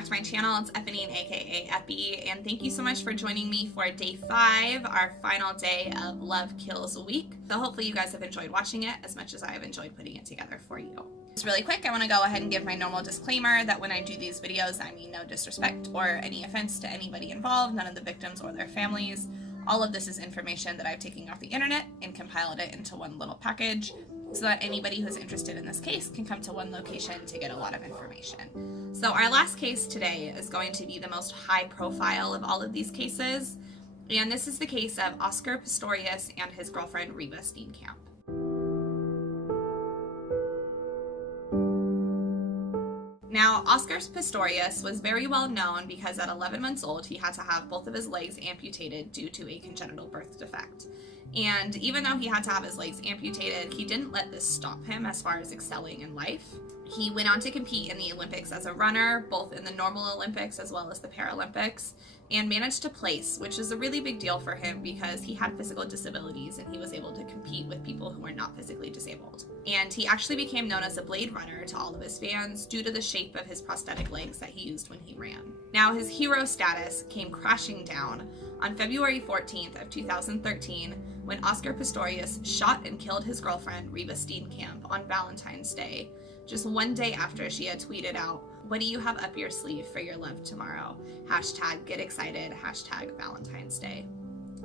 back to my channel. It's Eponine, aka Epi, and thank you so much for joining me for day 5, our final day of Love Kills Week. So hopefully you guys have enjoyed watching it as much as I have enjoyed putting it together for you. Just really quick, I want to go ahead and give my normal disclaimer that when I do these videos, I mean no disrespect or any offense to anybody involved, none of the victims or their families. All of this is information that I've taken off the internet and compiled it into one little package so that anybody who's interested in this case can come to one location to get a lot of information. So our last case today is going to be the most high profile of all of these cases, and this is the case of Oscar Pistorious and his girlfriend Reeva Steenkamp. Now, Oscar Pistorious was very well known because at 11 months old, he had to have both of his legs amputated due to a congenital birth defect. And even though he had to have his legs amputated, he didn't let this stop him as far as excelling in life. He went on to compete in the Olympics as a runner, both in the normal Olympics as well as the Paralympics, and managed to place, which is a really big deal for him because he had physical disabilities and he was able to compete with people who were not physically disabled. And he actually became known as a Blade Runner to all of his fans due to the shape of his prosthetic legs that he used when he ran. Now, his hero status came crashing down on February 14th of 2013 when Oscar Pistorious shot and killed his girlfriend Reeva Steenkamp on Valentine's Day, just one day after she had tweeted out, "What do you have up your sleeve for your love tomorrow? Hashtag get excited, hashtag Valentine's Day."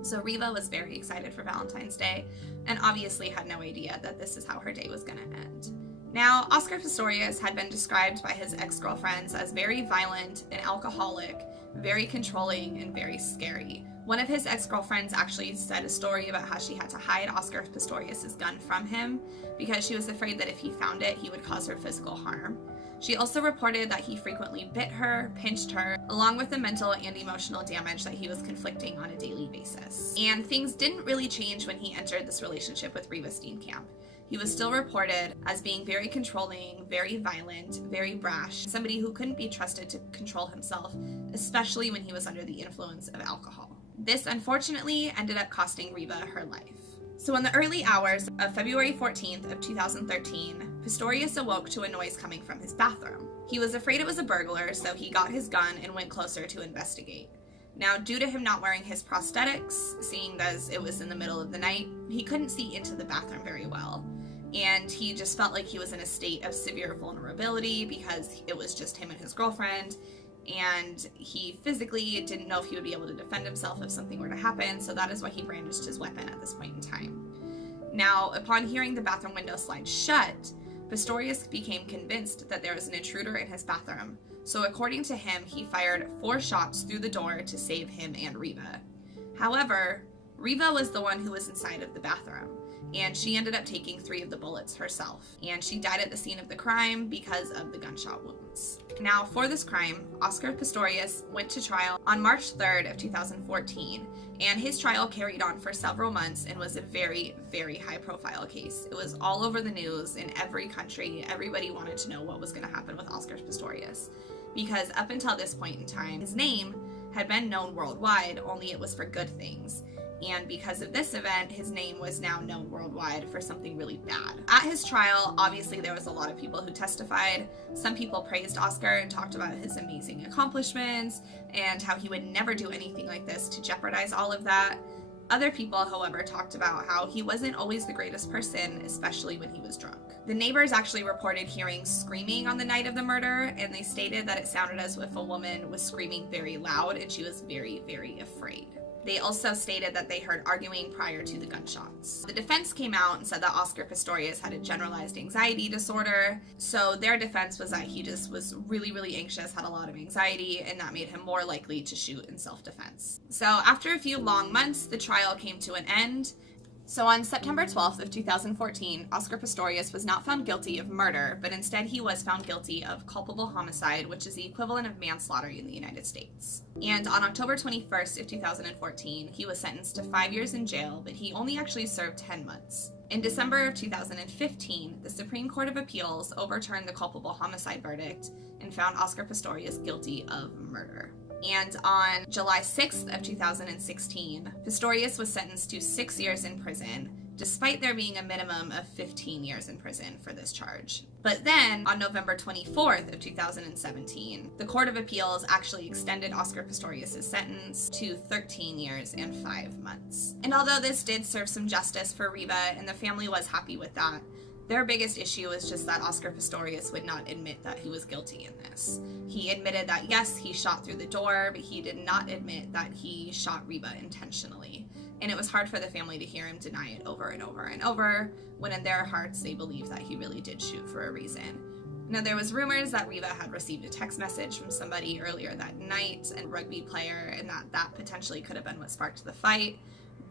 So Reeva was very excited for Valentine's Day and obviously had no idea that this is how her day was going to end. Now, Oscar Pistorious had been described by his ex-girlfriends as very violent and alcoholic, very controlling, and very scary. One of his ex-girlfriends actually said a story about how she had to hide Oscar Pistorius' gun from him because she was afraid that if he found it, he would cause her physical harm. She also reported that he frequently bit her, pinched her, along with the mental and emotional damage that he was conflicting on a daily basis. And things didn't really change when he entered this relationship with Reeva Steenkamp. He was still reported as being very controlling, very violent, very brash, somebody who couldn't be trusted to control himself, especially when he was under the influence of alcohol. This unfortunately ended up costing Reeva her life. So in the early hours of February 14th of 2013, Pistorious awoke to a noise coming from his bathroom. He was afraid it was a burglar, so he got his gun and went closer to investigate. Now, due to him not wearing his prosthetics, seeing as it was in the middle of the night, he couldn't see into the bathroom very well. And he just felt like he was in a state of severe vulnerability because it was just him and his girlfriend, and he physically didn't know if he would be able to defend himself if something were to happen, so that is why he brandished his weapon at this point in time. Now, upon hearing the bathroom window slide shut, Pistorious became convinced that there was an intruder in his bathroom, so according to him, he fired 4 shots through the door to save him and Reeva. However, Reeva was the one who was inside of the bathroom, and she ended up taking 3 of the bullets herself, and she died at the scene of the crime because of the gunshot wounds. Now, for this crime, Oscar Pistorious went to trial on March 3rd of 2014, and his trial carried on for several months and was a very, very high-profile case. It was all over the news in every country. Everybody wanted to know what was going to happen with Oscar Pistorious, because up until this point in time, his name had been known worldwide, only it was for good things. And because of this event, his name was now known worldwide for something really bad. At his trial, obviously there was a lot of people who testified. Some people praised Oscar and talked about his amazing accomplishments and how he would never do anything like this to jeopardize all of that. Other people, however, talked about how he wasn't always the greatest person, especially when he was drunk. The neighbors actually reported hearing screaming on the night of the murder, and they stated that it sounded as if a woman was screaming very loud and she was very, very afraid. They also stated that they heard arguing prior to the gunshots. The defense came out and said that Oscar Pistorious had a generalized anxiety disorder. So their defense was that he just was really, really anxious, had a lot of anxiety, and that made him more likely to shoot in self-defense. So after a few long months, the trial came to an end. So on September 12th of 2014, Oscar Pistorious was not found guilty of murder, but instead he was found guilty of culpable homicide, which is the equivalent of manslaughter in the United States. And on October 21st of 2014, he was sentenced to 5 years in jail, but he only actually served 10 months. In December of 2015, the Supreme Court of Appeals overturned the culpable homicide verdict and found Oscar Pistorious guilty of murder. And on July 6th of 2016, Pistorious was sentenced to 6 years in prison despite there being a minimum of 15 years in prison for this charge. But then, on November 24th of 2017, the Court of Appeals actually extended Oscar Pistorius' sentence to 13 years and 5 months. And although this did serve some justice for Reeva, and the family was happy with that, their biggest issue was just that Oscar Pistorius would not admit that he was guilty in this. He admitted that yes, he shot through the door, but he did not admit that he shot Reeva intentionally. And it was hard for the family to hear him deny it over and over and over, when in their hearts they believed that he really did shoot for a reason. Now, there was rumors that Reeva had received a text message from somebody earlier that night, a rugby player, and that potentially could have been what sparked the fight.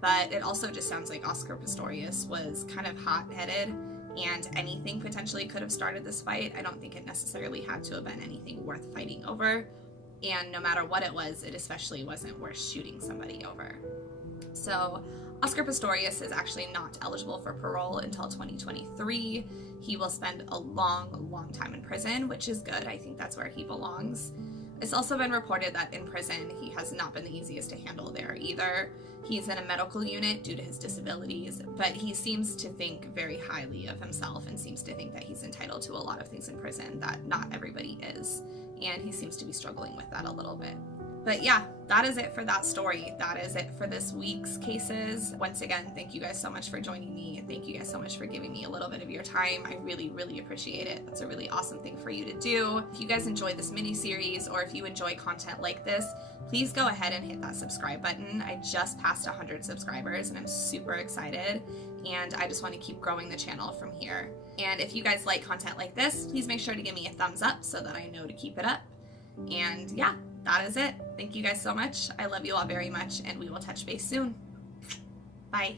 But it also just sounds like Oscar Pistorius was kind of hot-headed, and anything potentially could have started this fight. I don't think it necessarily had to have been anything worth fighting over. And no matter what it was, it especially wasn't worth shooting somebody over. So Oscar Pistorius is actually not eligible for parole until 2023. He will spend a long time in prison, which is good. I think that's where he belongs. It's also been reported that in prison, he has not been the easiest to handle there either. He's in a medical unit due to his disabilities, but he seems to think very highly of himself and seems to think that he's entitled to a lot of things in prison that not everybody is. And he seems to be struggling with that a little bit. But yeah, that is it for that story. That is it for this week's cases. Once again, thank you guys so much for joining me. Thank you guys so much for giving me a little bit of your time. I really appreciate it. That's a really awesome thing for you to do. If you guys enjoyed this mini-series, or if you enjoy content like this, please go ahead and hit that subscribe button. I just passed 100 subscribers and I'm super excited. And I just want to keep growing the channel from here. And if you guys like content like this, please make sure to give me a thumbs up so that I know to keep it up. And yeah, that is it. Thank you guys so much. I love you all very much, and we will touch base soon. Bye.